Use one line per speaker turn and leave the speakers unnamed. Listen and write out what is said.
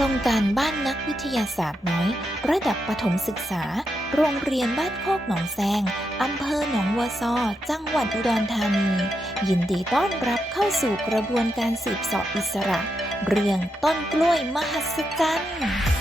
ครงการบ้านนักวิทยาศาสตร์น้อย ระดับปฐมศึกษา โรงเรียนบ้านโคกหนองแซงอำเภอหนองวัวซอ จังหวัดอุดรธานี ยินดีต้อนรับเข้าสู่กระบวนการสืบสอบอิสระ เรื่องต้นกล้วยมหัศจรรย์